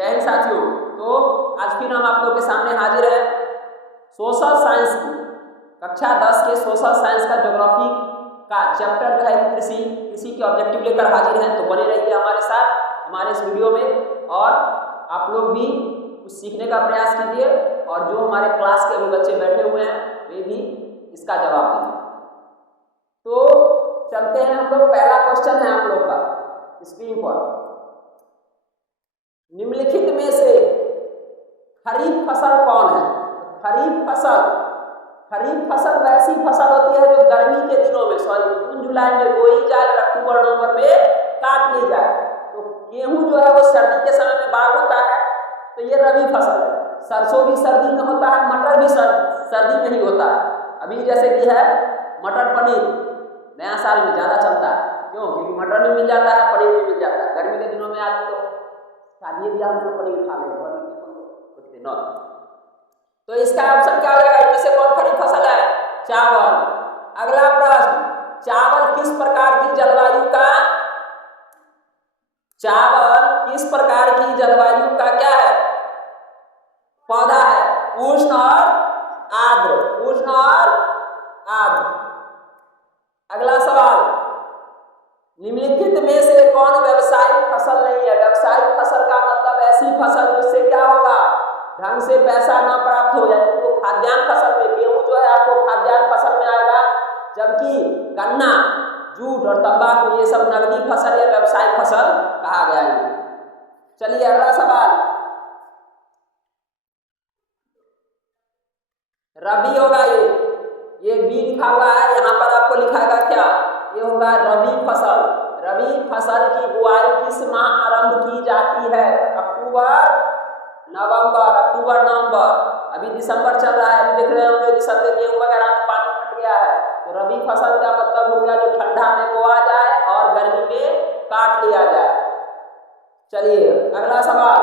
जय हिंद साथियों। तो आज फिर हम आप लोग के सामने हाजिर हैं सोशल साइंस की कक्षा 10 के सोशल साइंस का ज्योग्राफी का चैप्टर जो है कृषि के ऑब्जेक्टिव लेकर हाजिर हैं। तो बने रहिए हमारे साथ हमारे इस वीडियो में और आप लोग भी कुछ सीखने का प्रयास कीजिए और जो हमारे क्लास के अभी बच्चे बैठे हुए हैं वे भी इसका जवाब दें। तो चलते हैं हम लोग। पहला क्वेश्चन है आप लोग का स्क्रीन पर। निम्नलिखित में से खरीफ फसल कौन है? खरीफ फसल वैसी फसल होती है जो गर्मी के दिनों में जून जुलाई में बोई जाए और अक्टूबर नवंबर में काट ली जाए। तो गेहूं जो है वो सर्दी के समय में बाग होता है, तो ये रबी फसल है। सरसों भी सर्दी में होता है, मटर भी सर्दी में ही होता है। अभी जैसे कि है मटर पनीर नया साल में ज़्यादा चलता है, क्यों? क्योंकि मटर भी मिल जाता है, पनीर भी मिल जाता है। गर्मी के दिनों में आदमी तो शादी भी हम लोग पनीर खा लेंगे न। तो इसका ऑप्शन क्या हो जाएगा? इनमें से कौन खरीफ फसल है? चावल। अगला प्रश्न, चावल किस प्रकार की जलवायु का क्या है? पौधा है। उष्ण और आर्द्र। अगला सवाल, निम्नलिखित में से कौन व्यावसायिक फसल नहीं है? व्यावसायिक फसल का मतलब ऐसी फसल जिससे क्या होगा? ढंग से पैसा ना प्राप्त हो जाए। तो खाद्यान्न फसल में गेहूं जो है आपको खाद्यान्न फसल में आएगा, जबकि गन्ना, जूट और तंबाकू ये सब नकदी फसल या व्यावसायिक फसल कहा गया है। चलिए अगला सवाल, रबी होगा ये बी लिखा हुआ है, यहाँ पर आपको लिखाएगा क्या? ये होगा रबी फसल। रबी फसल की बुआई किस माह आरंभ की जाती है? अक्टूबर नवंबर। अभी दिसंबर चल रहा है, अभी देख रहे होंगे दिसंबर गेहूं वगैरह में पानी फट गया है। तो रबी फसल का मतलब हो गया जो ठंडा में बोआ जाए और गर्मी में काट लिया जाए। चलिए अगला सवाल,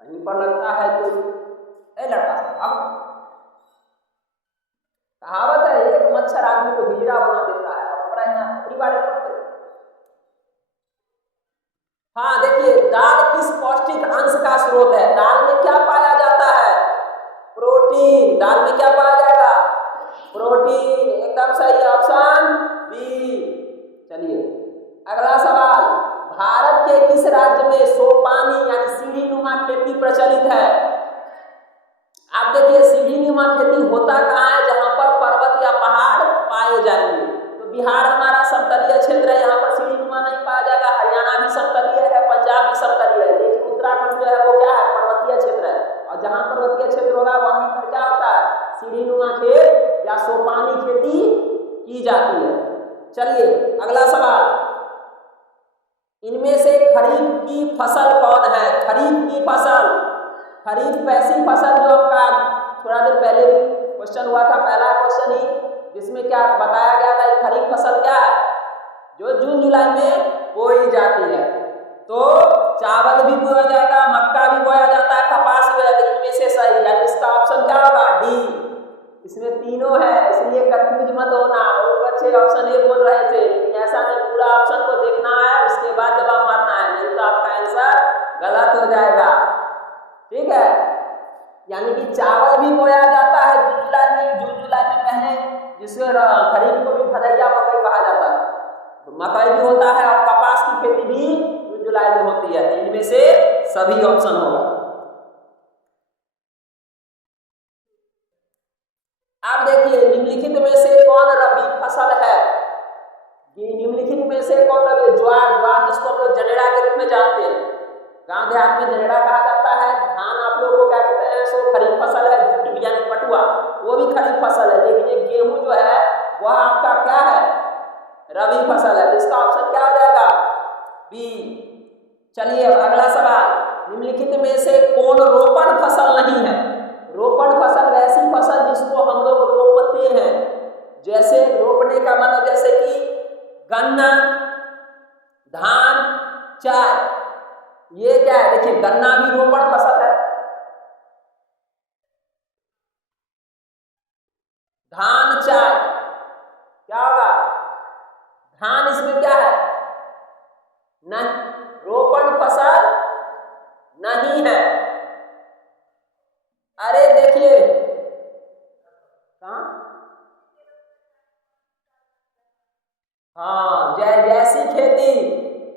कहीं पर लगता है कोई लड़का अब कहावत है, एक मच्छर आदमी को हिजड़ा बना देता है। हाँ देखिए, दाल किस पौष्टिक अंश का स्रोत है? दाल में क्या पाया जाता है? प्रोटीन। दाल में क्या पाया जाएगा? प्रोटीन। एकदम सही ऑप्शन बी। चलिए अगला सवाल, भारत के किस राज्य में सोपानी यानी सीढ़ी नुमा खेती प्रचलित है? आप देखिए सीढ़ी नुमा खेती होता कहाँ है? जहां पर पर्वत या पहाड़ पाए जाएंगे। तो बिहार हमारा समतलीय क्षेत्र है, यहाँ पर सीढ़ी नुमा नहीं पाया जाएगा। हरियाणा भी समतलीय है, पंजाब भी समतलीय है, लेकिन उत्तराखंड जो है वो क्या है? पर्वतीय क्षेत्र है। और जहाँ पर्वतीय क्षेत्र होगा वहीं पर क्या होता है? सीढ़ी नुमा खेत या सोपानी खेती की जाती है। चलिए अगला सवाल, इनमें से खरीफ की फसल कौन है? खरीफ ऐसी फसल जो आपका थोड़ा देर पहले भी क्वेश्चन हुआ था, पहला क्वेश्चन ही, जिसमें क्या बताया गया था? खरीफ फसल क्या है? जो जून जुलाई में बोई जाती है। तो चावल भी बोया जाएगा, मक्का भी बोया जाता है, कपास भी बोया जाता है। इनमें से सही है इसका ऑप्शन क्या होगा? डी। इसमें तीनों है, इसलिए कंफ्यूज मत होना। बहुत बच्चे ऑप्शन ए बोल रहे थे, लेकिन ऐसा नहीं, पूरा ऑप्शन को देखना है, उसके बाद जवाब मारना है, नहीं तो आपका आंसर गलत हो जाएगा। ठीक है, यानी कि चावल भी बोया जाता है जून जुलाई में पहले, जिससे खरीफ को भी भदैया मकई कहा जाता है। तो मकई भी होता है और कपास की खेती भी जून जुलाई में होती है। इनमें से सभी ऑप्शन होगा। आप देखिए, निम्नलिखित में से कौन रबी फसल है? निम्नलिखित में से कौन रबी? ज्वार जिसको हम लोग जनेरा के रूप में जानते हैं, गांव देहात में जनेरा कहा जाता है। धान आप लोगों को क्या कहते हैं? सो खरीफ फसल है। जूट यानी पटुआ वो भी खरीफ फसल है, लेकिन ये गेहूं जो है वह आपका क्या है? रबी फसल है। इसका ऑप्शन क्या हो जाएगा? बी। चलिए अगला सवाल, निम्नलिखित में से कौन रोपण फसल नहीं है? रोपण फसल वैसी फसल जिसको हम लोग रोपते हैं, जैसे रोपने का मतलब जैसे कि गन्ना, धान, चाय, ये क्या है? देखिए गन्ना भी रोपण फसल है। धान, चाय क्या होगा? धान इसमें क्या है? नहीं, रोपण फसल कहाँ? हाँ, जैसी खेती,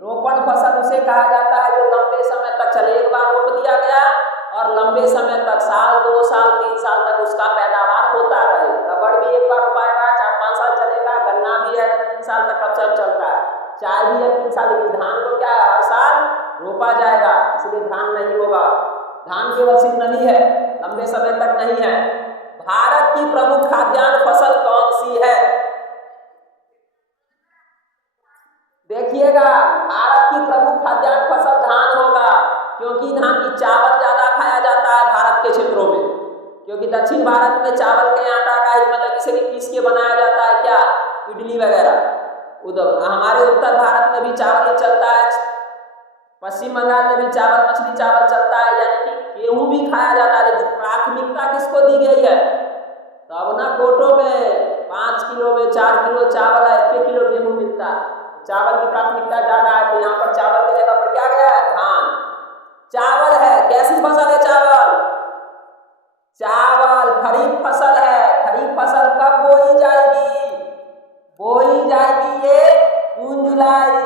रोपण फसल उसे कहा जाता है जो लंबे समय तक चले। एक बार रोप दिया गया और लंबे समय तक, साल 2 साल 3 साल तक उसका पैदावार होता रहे। रबड़ भी एक बार रोपाएगा 4-5 साल चलेगा, गन्ना भी है 3 साल तक अवसर चलता है, चाय भी है 3 साल। लेकिन धान को क्या है, हर साल रोपा जाएगा, इसलिए धान नहीं होगा। धान केवल सीजनली है, लंबे समय तक नहीं है। भारत की प्रमुख खाद्यान्न फसल कौन सी है? देखिएगा, भारत की प्रमुख खाद्यान्न फसल धान होगा, क्योंकि धान की चावल ज्यादा खाया जाता है भारत के क्षेत्रों में। क्योंकि दक्षिण भारत में चावल के आटा का ही मतलब इसे भी पीस के बनाया जाता है, क्या, इडली वगैरह। उधर हमारे उत्तर भारत में भी चावल ही चलता है, पश्चिम बंगाल में भी चावल, मछली चावल चलता है, यानी कि गेहूं भी खाया जाता है। लेकिन प्राथमिकता किसको दी गई है? तो अब ना कोटों में 5 किलो में 4 किलो चावल है, 1 किलो गेहूं मिलता है। चावल की प्राथमिकता ज्यादा है, तो यहाँ पर चावल की जगह पर क्या गया है? धान। चावल है, कैसी फसल है चावल? चावल खरीफ फसल है। खरीफ फसल कब बोई जाएगी? बोई जाएगी ये जून जुलाई,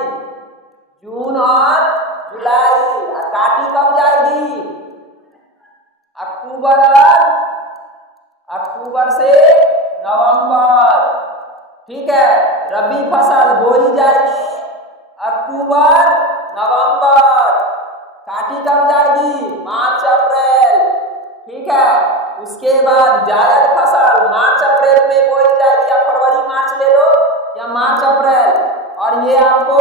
जून और जुलाई। और काटी कब जाएगी? अक्टूबर से नवंबर। ठीक है, रबी फसल बोई जाएगी अक्टूबर नवंबर, काटी कब जाएगी? मार्च अप्रैल। ठीक है, उसके बाद जायद फसल मार्च अप्रैल में बोई जाएगी, या फरवरी मार्च ले लो, या मार्च अप्रैल, और ये आपको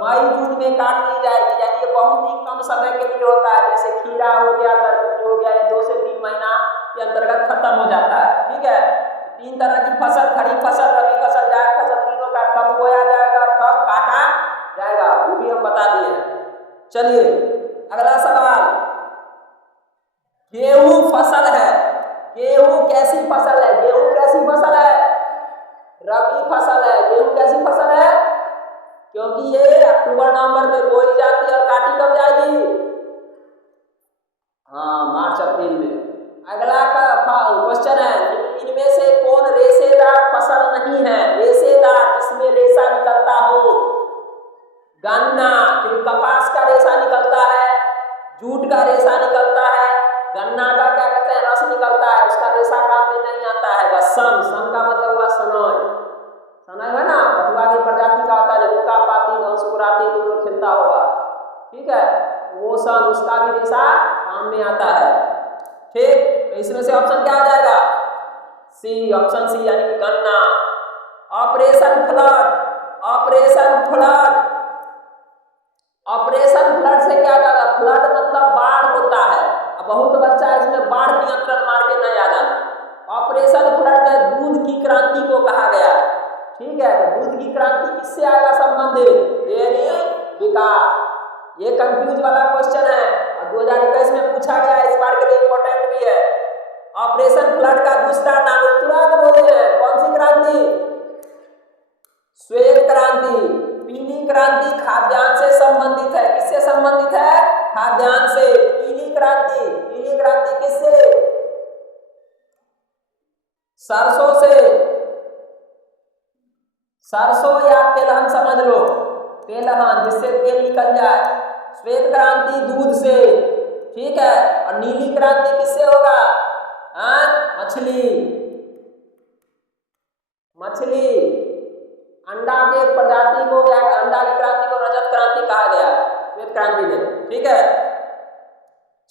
मई जून में काट ली जाएगी। यानी ये बहुत ही कम समय के लिए होता है। जैसे खीरा हो गया, तरबूज हो गया, ये 2 से 3 महीना के अंतर्गत खत्म हो जाता है। ठीक है, 3 तरह की फसल, खरीफ फसल, रबी फसल, जायद फसल, तीनों का कब बोया जाएगा, कब काटा जाएगा, वो भी हम बता दिए। चलिए अगला सवाल, गेहूं फसल है। गेहूं कैसी फसल है? गेहूं कैसी फसल है? रबी फसल है। गेहूं कैसी फसल है? क्योंकि ये अक्टूबर नवंबर में बोई जाती है, और काटी कब जाएगी? हाँ, मार्च अप्रैल में। अगला का क्वेश्चन है, इनमें से कौन रेशेदार फसल नहीं है? रेशेदार, जिसमें रेशा निकलता हो। गन्ना, क्योंकि कपास का रेशा निकलता है, जूट का रेशा निकलता है, गन्ना का क्या कहते हैं, रस निकलता है, उसका रेशा काम में नहीं आता है। सन, सन का मतलब हुआ सनोय। सनोय है ना, पटुआ की प्रजाति का होता है, लुका पाती, अंशुराती, तो खिलता होगा। ठीक है, वो सन, उसका भी रेशा काम में आता है। ठीक, तो इसमें से ऑप्शन क्या आ जाएगा? सी, ऑप्शन सी, यानी गन्ना। Operation flood, operation flood, operation flood से क्या जाएगा? फ्लड मतलब बाढ़ होता है। अब बहुत बच्चा इसमें बाढ़ नियंत्रण मार के नहीं आ जाना। ऑपरेशन फ्लड में दूध की क्रांति को कहा गया। ठीक है, तो दूध की क्रांति किससे आएगा संबंधित? डेयरी विकास। ये कंफ्यूज वाला क्वेश्चन है, और 2021 में पूछा गया, इस बार के लिए इंपॉर्टेंट भी है। ऑपरेशन फ्लड का दूसरा नाम तुरंत बोले हैं, कौन सी क्रांति? श्वेत क्रांति। पीली क्रांति खाद्यान्न से संबंधित है। किससे संबंधित है? खाद्यान्न से। पीली क्रांति, पीली क्रांति किससे? सरसों से। सरसों या तेलहन समझ लो, तेलहन, जिससे तेल निकल जाए। श्वेत क्रांति दूध से। ठीक है, और नीली क्रांति किससे होगा? मछली। मछली, अंडा के प्रजाति को, अंडा की क्रांति को रजत क्रांति कहा गया श्वेत क्रांति में। ठीक है,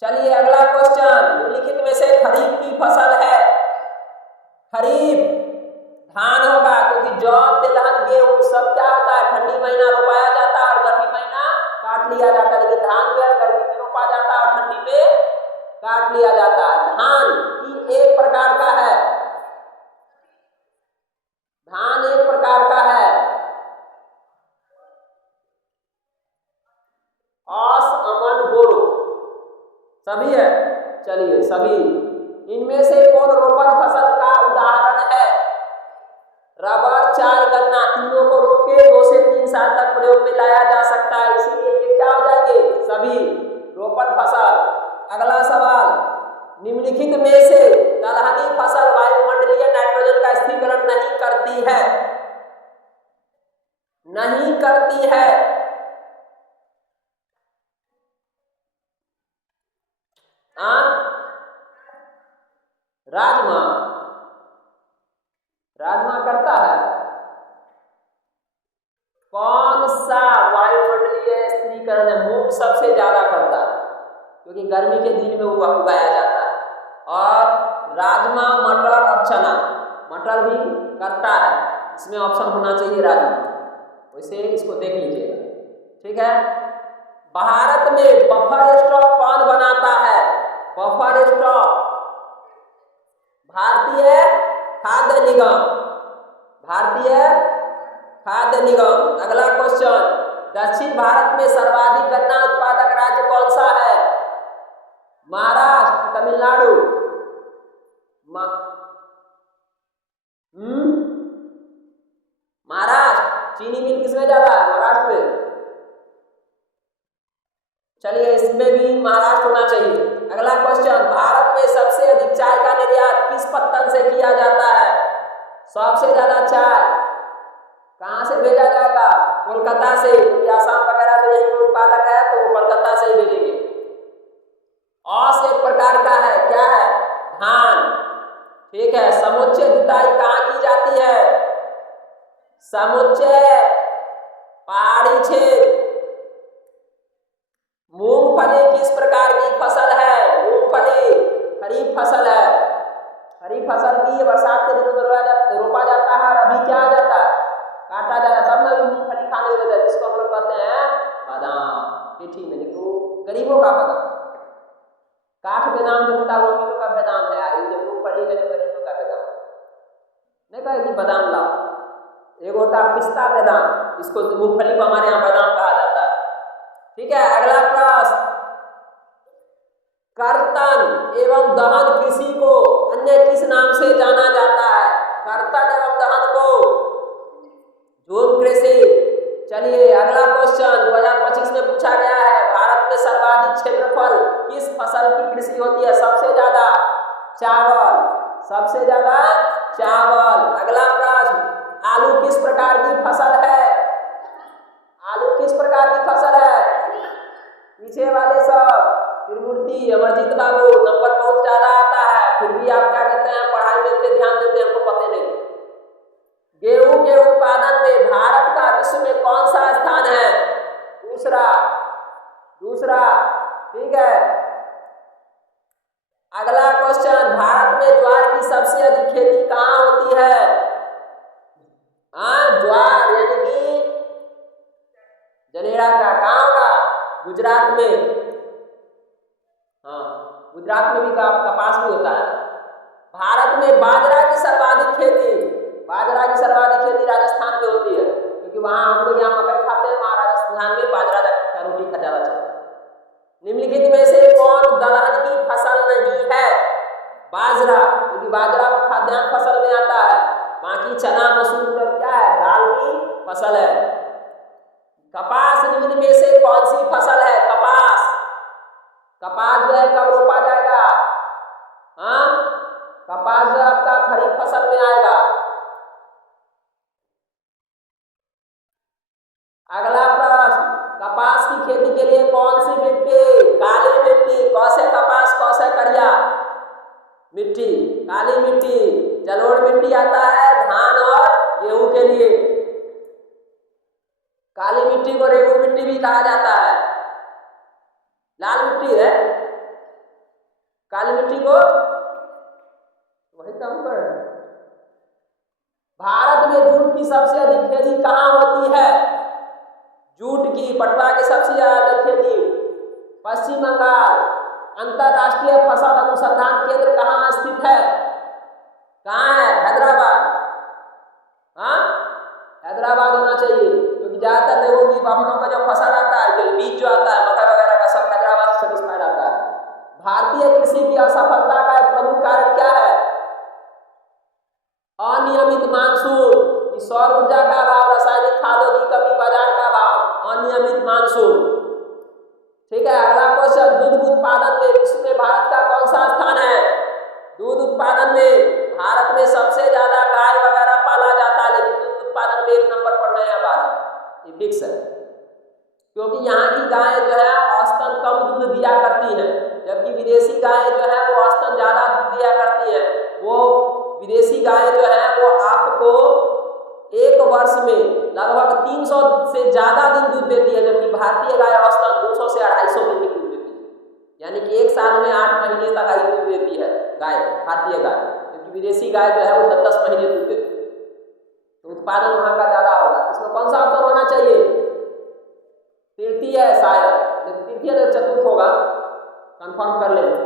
चलिए अगला क्वेश्चन, निम्नलिखित में से खरीफ की फसल है? खरीफ धान होगा, क्योंकि जौ, तिलहन, गेहूं सब क्या होता है, ठंडी महीना रोपाया जाता है और गर्मी महीना काट लिया जाता है। लेकिन धान जो है गर्मी में रोपा जाता है और ठंडी में काट लिया जाता है। धान की एक प्रकार का है, धान एक प्रकार का है आस, अमन, बोरो, सभी है। चलिए सभी, इनमें से कौन रोपण फसल का उदाहरण है? रबर, चाय, गन्ना, तीनों को रोप के 2 से 3 साल तक प्रयोग में लाया जा सकता है, इसीलिए ये क्या हो जाएंगे? सभी रोपण फसल। अगला सवाल, निम्नलिखित में से दलहनी फसल वायुमंडलीय नाइट्रोजन का स्थिरीकरण नहीं करती है? नहीं करती है। राजमा, राजमा करता है। कौन सा वायुमंडलीय स्थिरीकरण है? मूंग सबसे ज्यादा करता है क्योंकि गर्मी के दिन में उगाया जाता है। और राजमा, मटर और चना, मटर भी करता है। इसमें ऑप्शन होना चाहिए राजमा। वैसे इसको देख लीजिएगा, ठीक है। भारत में बफर स्टॉक कौन बनाता है? बफर स्टॉक भारतीय खाद्य निगम, भारतीय खाद्य निगम। अगला क्वेश्चन, दक्षिण भारत में सर्वाधिक गन्ना उत्पादक राज्य कौन सा है? महाराष्ट्र, तमिलनाडु, महाराष्ट्र। चीनी मिल किसमें ज्यादा है? महाराष्ट्र में। चलिए इसमें भी महाराष्ट्र होना चाहिए। अगला क्वेश्चन, भारत में सबसे अधिक चाय का निर्यात किस पत्तन से किया जाता है? सबसे ज्यादा चाय कहां से भेजा जाएगा? कोलकाता से। आसाम वगैरह से यही उत्पादक है तो वो कोलकाता से ही भेजेंगे। औस एक प्रकार का है, क्या है? धान, ठीक है। समुच्चय जुताई कहाँ की जाती है? समुच्चय पहाड़ी क्षेत्र। मूंगफली किस प्रकार की फसल है? मूंगफली खरीफ फसल है। खरीफ फसल की बरसात के ऋतु में रोपा जाता है और अभी क्या आ जाता है? काटा जाता है। तब ना मूंगफली खाने होता है जिसको हम लोग कहते हैं बादाम। पेठी में लिखो, गरीबों का बादाम। काठ बादाम जो होता है वो अमीरों का बादाम है। ये जो मूंगफली है जो गरीबों का बादाम नहीं कहे कि बादाम लाओ। एक होता है पिस्ता बादाम, इसको मूंगफली को हमारे यहाँ बादाम कहा जाता है, ठीक है। अगला प्रश्न, कर्तन एवं दहन कृषि को अन्य किस नाम से जाना जाता है? कर्तन एवं दहन को झूम कृषि। चलिए अगला क्वेश्चन 2025 में पूछा गया है, भारत में सर्वाधिक क्षेत्रफल किस फसल की कृषि होती है? सबसे ज्यादा चावल, सबसे ज्यादा चावल। अगला प्रश्न, आलू किस प्रकार की फसल है? आलू किस प्रकार की फसल है? पीछे वाले सब त्रिमूर्ति, अमरजीत बाबू, नंबर बहुत ज्यादा आता है फिर भी आप क्या कहते हैं पढ़ाई में इतने ध्यान देते हैं, हमको पता नहीं। गेहूं के उत्पादन में भारत का विश्व में कौन सा स्थान है? दूसरा, दूसरा, ठीक है। अगला क्वेश्चन, भारत में ज्वार की सबसे अधिक खेती कहाँ होती है? ज्वार यानी कि जनेरा का कहाँ होगा? गुजरात में। गुजरात में भी कपास भी होता है। भारत में बाजरा की सर्वाधिक खेती, बाजरा की सर्वाधिक खेती राजस्थान में होती है क्योंकि वहां हम लोग यहाँ मकई खाते हैं, वहां राजस्थान में बाजरा का रोटी खा ज्यादा चलता है। निम्नलिखित में से कौन दलहन की फसल नहीं है? बाजरा, क्योंकि बाजरा खाद्यान्न फसल में आता है। बाकी चना, मसूर क्या है? दाल की फसल है। कपास निम्न में से कौन सी फसल है? कपास, कपास जो है कब रोपा जाएगा? कपास जो आपका खरीफ फसल में आएगा। अगला प्रश्न, कपास की खेती के लिए कौन सी मिट्टी? काली मिट्टी। कौसे कपास, कौसे करिया मिट्टी? काली मिट्टी। जलोढ़ मिट्टी आता है धान और गेहूं के लिए। काली मिट्टी को रेगू मिट्टी भी कहा जाता है। लाल मिट्टी है काली मिट्टी को, वही काम कर। भारत में जूट की सबसे अधिक खेती कहाँ होती है? जूट की, पटवा की सबसे ज्यादा खेती पश्चिम बंगाल। अंतरराष्ट्रीय फसल अनुसंधान केंद्र कहाँ स्थित है? कहाँ है? हैदराबाद। हैदराबाद होना चाहिए क्योंकि ज्यादातर लोगों की हम लोग का जो फसल आता है, जो बीज जो आता है मक्का वगैरह का, सब हैदराबाद से सप्लाई आता है। भारतीय कृषि की असफलता का एक प्रमुख कारण क्या है? अनियमित मानसून, सौर ऊर्जा का अभाव, रासायनिक खादों की कमी, बाजार का अभाव, अनियमित मानसून। ठीक है, अगला क्वेश्चन, दूध उत्पादन में विश्व में भारत का कौन सा स्थान है? दूध उत्पादन में भारत में सबसे ज्यादा गाय वगैरह पाला जाता है, लेकिन दूध उत्पादन में 1 नंबर पर नया भारत, ये फिक्स है, क्योंकि यहाँ की गाय जो है औसतन कम दूध दिया करती है, जबकि विदेशी गाय जो है वो औसतन ज्यादा दूध दिया करती है। वो विदेशी गाय जो है वो आपको एक वर्ष में लगभग 300 से ज्यादा दिन दूध देती है, जबकि भारतीय गाय औसतन 200 से 250 दिन दूध देती है, यानी कि एक साल में 8 महीने तक आई दूध देती है गाय, भारतीय गाय, जबकि विदेशी गाय जो है वो 10-10 महीने दूध देती है। तो उत्पादन वहां का ज्यादा होगा। इसमें कौन सा ऑप्शन होना चाहिए? तृतीय है शायद, लेकिन तृतीय नहीं चतुर्थ होगा, कंफर्म कर लेना।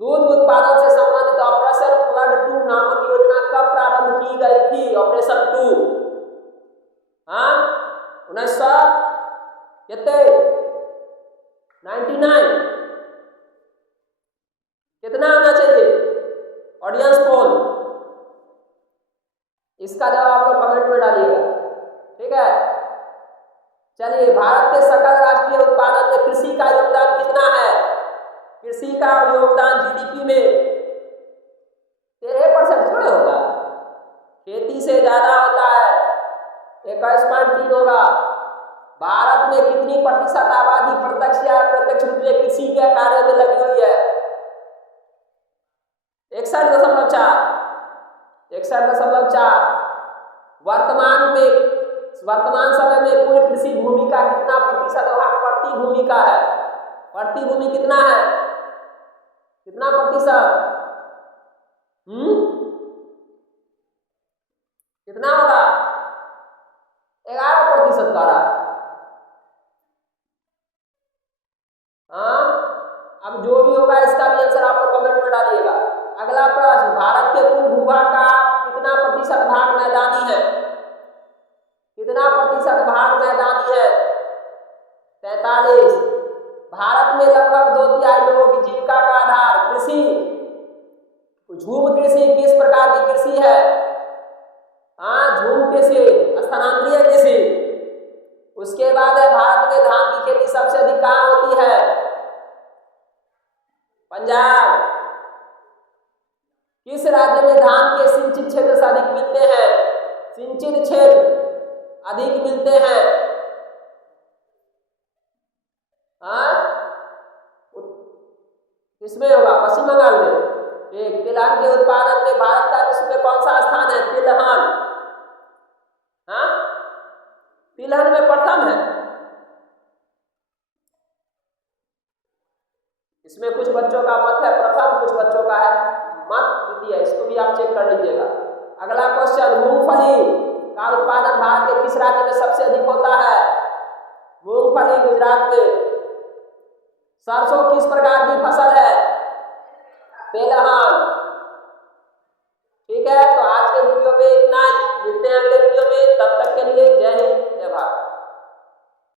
दूध उत्पादन से संबंधित ऑपरेशन फ्लड 2 नामक योजना कब प्रारंभ की गई थी? ऑपरेशन 2 1999 कितना आना चाहिए? ऑडियंस पोल, इसका जवाब आप लोग कमेंट में डालिएगा, ठीक है। चलिए, भारत के सकल राष्ट्रीय उत्पादन में कृषि का योगदान कितना है? कृषि का योगदान जीडीपी में 13% थोड़े होगा, खेती से ज्यादा होता है, 21.3 होगा। भारत में कितनी प्रतिशत आबादी प्रत्यक्ष या अप्रत्यक्ष रूप से कृषि के कार्य में लगी हुई है? 61.4। वर्तमान समय में कुल कृषि भूमि का कितना प्रतिशत भाग प्रति भूमि का है? प्रति भूमि कितना है? कितना प्रतिशत? कितना होगा? 11% का रहा। हाँ, अब जो भी होगा इसका भी आंसर आप लोग कमेंट में डालिएगा। अगला प्रश्न, भारत के कुल भूभाग का कितना प्रतिशत भाग मैदानी है? कितना प्रतिशत भाग मैदानी है? 43। भारत में लगभग 2/3 लोगों की जीविका का आधार कृषि, झूम कृषि किस प्रकार की कृषि है? झूम कृषि, स्थानांतरीय कृषि। उसके बाद है, भारत में धान की खेती सबसे अधिक कहाँ होती है? पंजाब। किस राज्य में धान के सिंचित क्षेत्र से अधिक मिलते हैं? सिंचित क्षेत्र अधिक मिलते हैं? किसमें होगा? पश्चिम बंगाल में। एक, तिलहन के उत्पादन में भारत का विश्व में कौन सा स्थान है? तिलहन, तिलहन में प्रथम है। इसमें कुछ बच्चों का मत है प्रथम, कुछ बच्चों का है मत द्वितीय, इसको भी आप चेक कर लीजिएगा। अगला क्वेश्चन, मूंगफली का उत्पादन भारत के किस राज्य में सबसे अधिक होता है? मूंगफली गुजरात में। सरसों किस प्रकार की फसल है? तेलहन। ठीक है, तो आज के वीडियो में इतना ही, मिलते हैं अगले वीडियो में, तब तक के लिए जय हिंद।